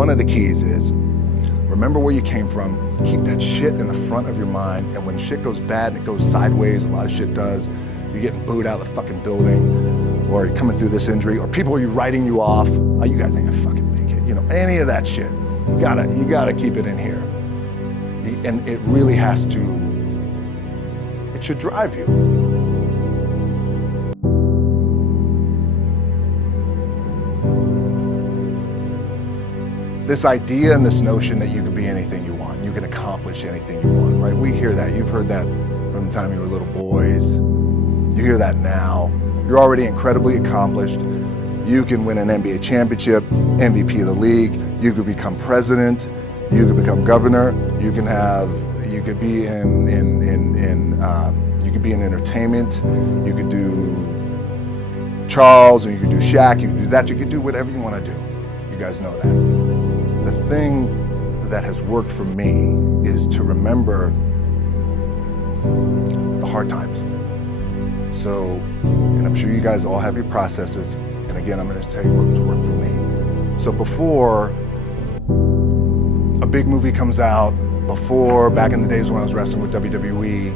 one of the keys is remember where you came from, keep that shit in the front of your mind, and when shit goes bad and it goes sideways, a lot of shit does, you're getting booed out of the fucking building, or you're coming through this injury, or people are writing you off, oh, you guys ain't gonna fucking make it, you know, any of that shit. You gotta keep it in here. And it really has to, it should drive you. This idea and this notion that you can be anything you want, you can accomplish anything you want, right? We hear that, you've heard that from the time you were little boys. You hear that now. You're already incredibly accomplished. You can win an NBA championship, MVP of the league, you could become president, you could become governor, you could be in entertainment, you could do Charles, or you could do Shaq, you could do that, you could do whatever you want to do. You guys know that. The thing that has worked for me is to remember the hard times. So, and I'm sure you guys all have your processes, and again, I'm going to tell you what's worked for me. So before a big movie comes out, before, back in the days when I was wrestling with WWE,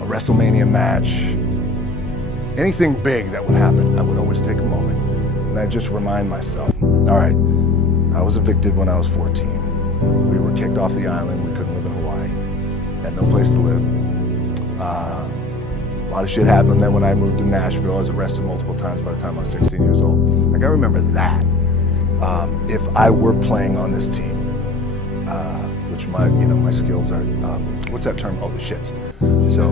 a WrestleMania match, anything big that would happen, I would always take a moment and I just remind myself, all right, I was evicted when I was 14. We were kicked off the island, we couldn't live in Hawaii, had no place to live. A lot of shit happened. Then when I moved to Nashville, I was arrested multiple times by the time I was 16 years old. Like, I remember that. If I were playing on this team, which my skills are, what's that term? Oh, the shits. So I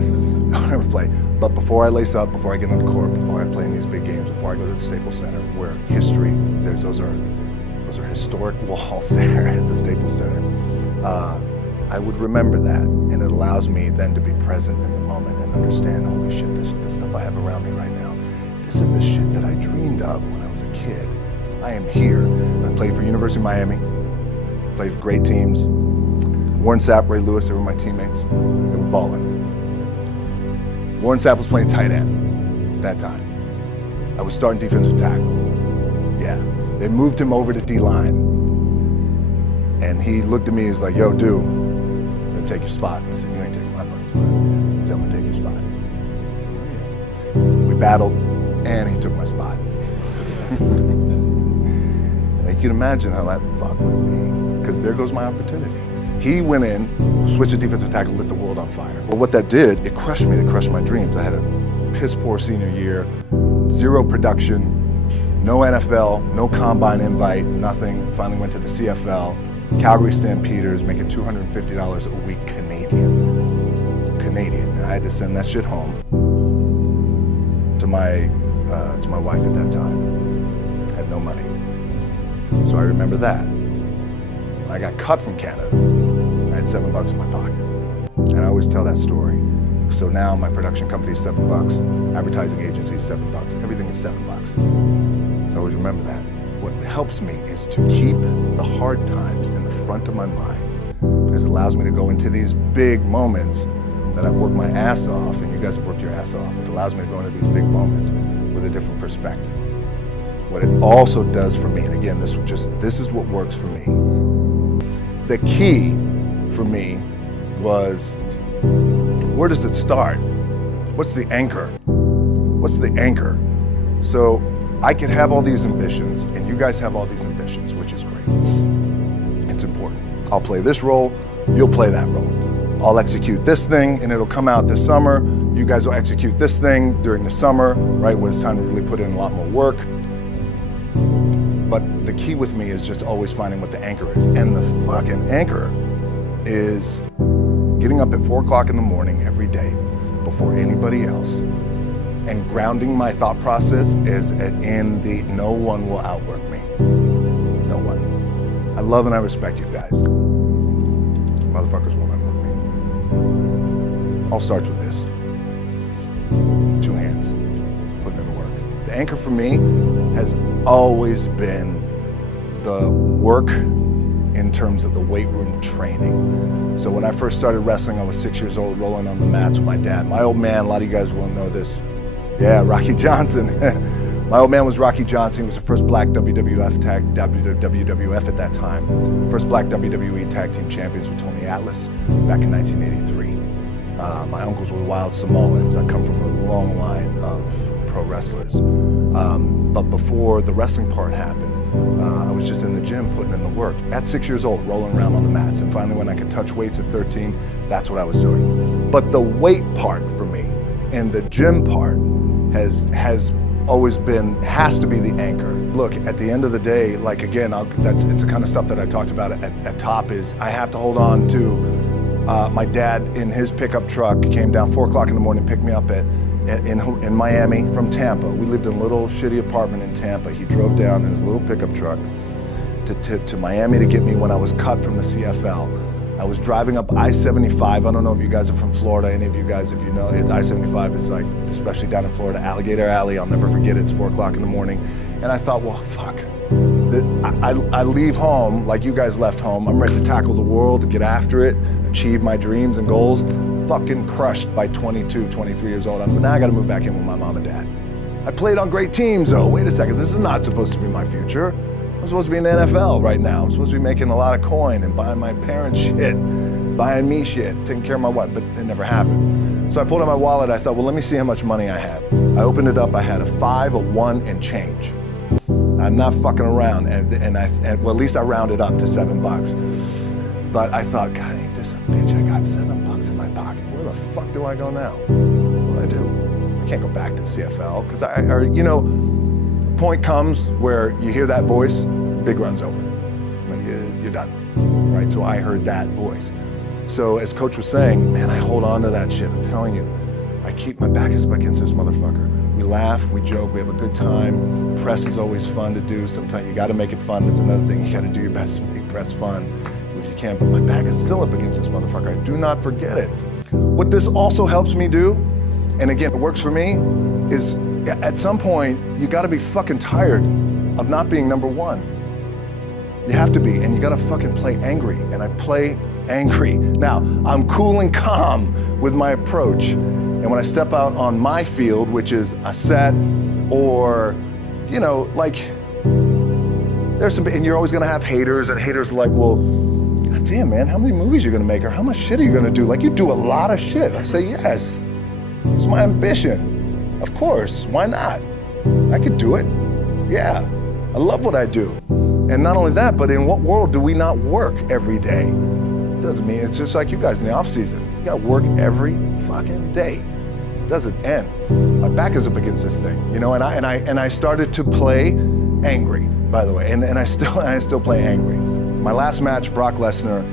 never play. But before I lace up, before I get on the court, before I play in these big games, before I go to the Staples Center, where history, those are historic walls there at the Staples Center. I would remember that, and it allows me then to be present in the moment and understand, holy shit, this stuff I have around me right now, this is the shit that I dreamed of when I was a kid. I am here. I played for University of Miami, played for great teams. Warren Sapp, Ray Lewis, they were my teammates. They were balling. Warren Sapp was playing tight end that time. I was starting defensive tackle. Yeah, they moved him over to D-line. And he looked at me, he's like, yo, dude, I'm gonna take your spot. I said, you ain't taking my fucking spot. He said, I'm gonna take your spot. I said, yeah. We battled, and he took my spot. You can imagine how that fucked with me, because there goes my opportunity. He went in, switched to defensive tackle, lit the world on fire. Well, what that did, it crushed me, it crushed my dreams. I had a piss poor senior year, zero production, no NFL, no combine invite, nothing. Finally went to the CFL, Calgary Stampeders, making $250 a week Canadian. I had to send that shit home to my wife at that time. I had no money. So I remember that. When I got cut from Canada, I had $7 in my pocket. And I always tell that story. So now my production company is $7, advertising agency is $7, everything is $7. So I always remember that. What helps me is to keep the hard times in the front of my mind, because it allows me to go into these big moments that I've worked my ass off, and you guys have worked your ass off. It allows me to go into these big moments with a different perspective. What it also does for me, and again, this is what works for me. The key for me was, where does it start? What's the anchor? What's the anchor? So I can have all these ambitions, and you guys have all these ambitions, which is great. It's important. I'll play this role, you'll play that role. I'll execute this thing, and it'll come out this summer. You guys will execute this thing during the summer, right, when it's time to really put in a lot more work. But the key with me is just always finding what the anchor is. And the fucking anchor is getting up at 4 o'clock in the morning every day before anybody else, and grounding my thought process is in the no one will outwork me. No one. I love and I respect you guys. Motherfuckers won't outwork me. All starts with this. 2 hands, putting in the work. The anchor for me has always been the work in terms of the weight room training. So when I first started wrestling, I was 6 years old, rolling on the mats with my dad. My old man, a lot of you guys will know this. Yeah, Rocky Johnson. My old man was Rocky Johnson. He was the first black WWF at that time. First black WWE tag team champions with Tony Atlas back in 1983. My uncles were the Wild Samoans. I come from a long line of pro wrestlers. But before the wrestling part happened, I was just in the gym putting in the work. At 6 years old, rolling around on the mats. And finally, when I could touch weights at 13, that's what I was doing. But the weight part for me and the gym part has always has to be the anchor. Look, at the end of the day, like again, it's the kind of stuff that I talked about at top is I have to hold on to my dad in his pickup truck came down 4 o'clock in the morning, picked me up in Miami from Tampa. We lived in a little shitty apartment in Tampa. He drove down in his little pickup truck to Miami to get me when I was cut from the CFL. I was driving up I-75. I don't know if you guys are from Florida, any of you guys, if you know, I-75 is like, especially down in Florida, Alligator Alley. I'll never forget it. It's 4 o'clock in the morning. And I thought, well, fuck. I leave home like you guys left home. I'm ready to tackle the world, to get after it, achieve my dreams and goals. Fucking crushed by 22, 23 years old. Now I gotta move back in with my mom and dad. I played on great teams though. Wait a second, this is not supposed to be my future. I'm supposed to be in the NFL right now. I'm supposed to be making a lot of coin and buying my parents shit, buying me shit, taking care of my wife, but it never happened. So I pulled out my wallet, I thought, well, let me see how much money I have. I opened it up, I had a 5, a 1, and change. I'm not fucking around, and well, at least I rounded up to $7. But I thought, God, ain't this a bitch? I got $7 in my pocket. Where the fuck do I go now? What do I do? I can't go back to CFL, because you know, the point comes where you hear that voice, big run's over. Like, you're done, right? So I heard that voice. So as Coach was saying, man, I hold on to that shit. I'm telling you, I keep my back up against this motherfucker. We laugh, we joke, we have a good time. Press is always fun to do. Sometimes you gotta make it fun. That's another thing. You gotta do your best to make press fun if you can. But my back is still up against this motherfucker. I do not forget it. What this also helps me do, and again, it works for me, is at some point, you gotta be fucking tired of not being number one. You have to be, and you gotta fucking play angry. And I play angry. Now, I'm cool and calm with my approach. And when I step out on my field, which is a set, or, you know, like, there's some, and you're always gonna have haters, and haters are like, well, God damn, man, how many movies are you gonna make, or how much shit are you gonna do? Like, you do a lot of shit. I say, yes, it's my ambition. Of course, why not? I could do it. Yeah, I love what I do. And not only that, but in what world do we not work every day? It doesn't mean, it's just like you guys in the off season. You gotta work every fucking day. It doesn't end. My back is up against this thing, you know, and I started to play angry, by the way, and I still play angry. My last match, Brock Lesnar,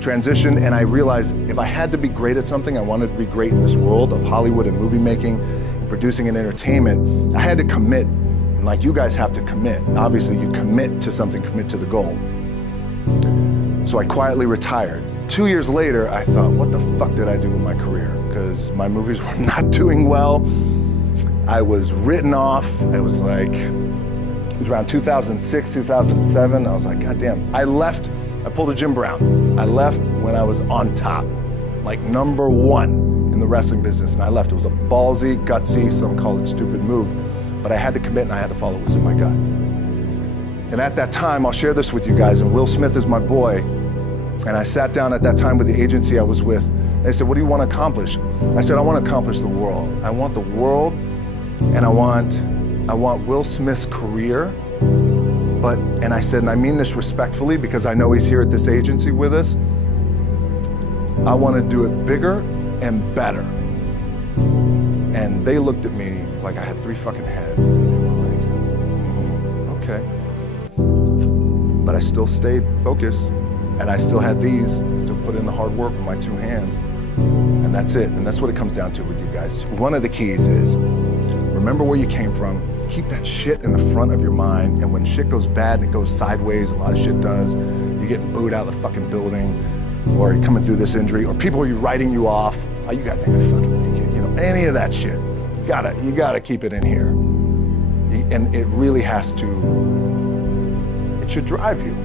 transitioned, and I realized if I had to be great at something, I wanted to be great in this world of Hollywood and movie making and producing and entertainment, I had to commit, and like you guys have to commit. Obviously, you commit to something, commit to the goal. So I quietly retired. 2 years later, I thought, what the fuck did I do with my career? Because my movies were not doing well. I was written off. It was around 2006, 2007. I was like, God damn. I pulled a Jim Brown. I left when I was on top, like #1 in the wrestling business, and I left. It was a ballsy, gutsy, some call it stupid move, but I had to commit and I had to follow what was in my gut. And at that time, I'll share this with you guys, and Will Smith is my boy, and I sat down at that time with the agency I was with. They said, what do you want to accomplish? I said, I want to accomplish the world. I want the world, and I want Will Smith's career, and I said, and I mean this respectfully because I know he's here at this agency with us, I want to do it bigger and better. And they looked at me like I had 3 fucking heads, and they were like, okay. But I still stayed focused. And I still had still put in the hard work with my 2 hands. And that's it, and that's what it comes down to with you guys. One of the keys is, remember where you came from, keep that shit in the front of your mind, and when shit goes bad and it goes sideways, a lot of shit does, you're getting booed out of the fucking building, or you're coming through this injury, or people are writing you off, oh, you guys ain't gonna fucking make it, you know, any of that shit. You gotta keep it in here. And it really has to, it should drive you.